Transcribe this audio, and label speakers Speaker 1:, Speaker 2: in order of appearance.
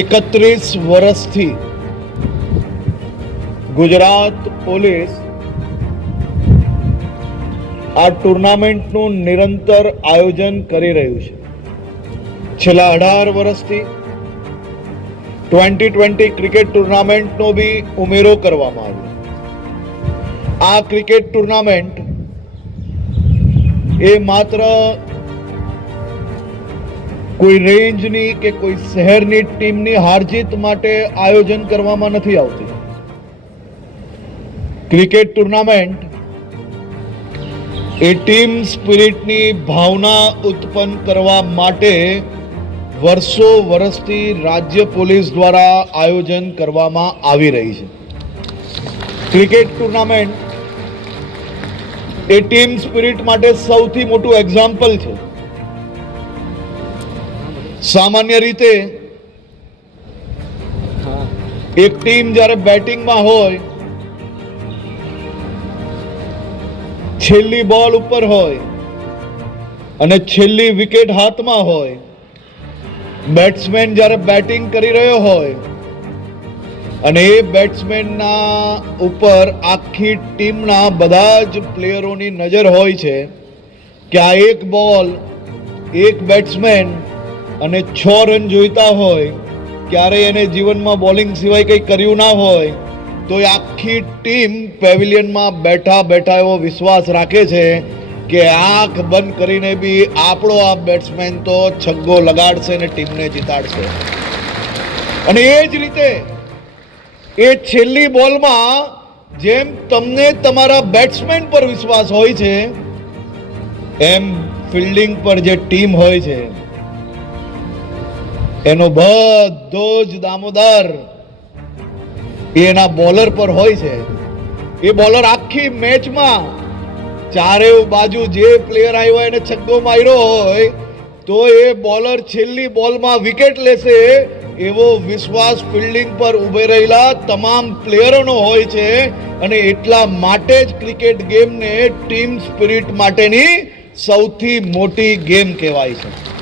Speaker 1: એકત્રીસ વર્ષથી ગુજરાત પોલીસ આ ટુર્નામેન્ટનું નિરંતર આયોજન કરી રહ્યું છે. છેલ્લા અઢાર વર્ષથી ટ્વેન્ટી ટ્વેન્ટી ક્રિકેટ ટુર્નામેન્ટનો બી ઉમેરો કરવામાં આવ્યો. આ ક્રિકેટ ટુર્નામેન્ટ એ માત્ર કોઈ રેન્જની કે કોઈ શહેરની ટીમની હારજીત માટે આયોજન કરવામાં નથી આવતી. ક્રિકેટ ટુર્નામેન્ટ એ ટીમ સ્પિરિટની ભાવના ઉત્પન્ન કરવા માટે વર્ષો વર્ષથી રાજ્ય પોલીસ દ્વારા આયોજન કરવામાં આવી રહી છે. ક્રિકેટ ટુર્નામેન્ટ એ ટીમ સ્પિરિટ માટે સૌથી મોટું એક્ઝામ્પલ છે. સામાન્ય રીતે એક ટીમ જ્યારે બેટિંગમાં હોય, છેલ્લી બોલ ઉપર હોય અને છેલ્લી વિકેટ હાથમાં હોય, બેટ્સમેન જ્યારે બેટિંગ કરી રહ્યો હોય અને એ બેટ્સમેનના ઉપર આખી ટીમના બધા જ પ્લેયરોની નજર હોય છે કે આ એક બોલ, એક બેટ્સમેન અને છ રન જોઈતા હોય, ક્યારેય એને જીવનમાં બોલિંગ સિવાય કંઈ કર્યું ના હોય, તો એ આખી ટીમ પેવિલિયનમાં બેઠા બેઠા એવો વિશ્વાસ રાખે છે કે આંખ બંધ કરીને બી આપણો આ બેટ્સમેન તો છગ્ગો લગાડશે ને ટીમને જીતાડશે. અને એ જ રીતે એ છેલ્લી બોલમાં જેમ તમને તમારા બેટ્સમેન પર વિશ્વાસ હોય છે, એમ ફિલ્ડિંગ પર જે ટીમ હોય છે એનો બધો જ દામોદર એના બોલર પર હોય છે. એ બોલર આખી મેચમાં ચારે બાજુ જે પ્લેયર આવ્યો એને છગ્ગો માર્યો હોય, તો એ બોલર છેલ્લી બોલમાં વિકેટ લેશે એવો વિશ્વાસ ફિલ્ડિંગ પર ઉભે રહેલા તમામ પ્લેયરોનો હોય છે અને એટલા માટે જ ક્રિકેટ ગેમને ટીમ સ્પિરિટ માટેની સૌથી મોટી ગેમ કહેવાય છે.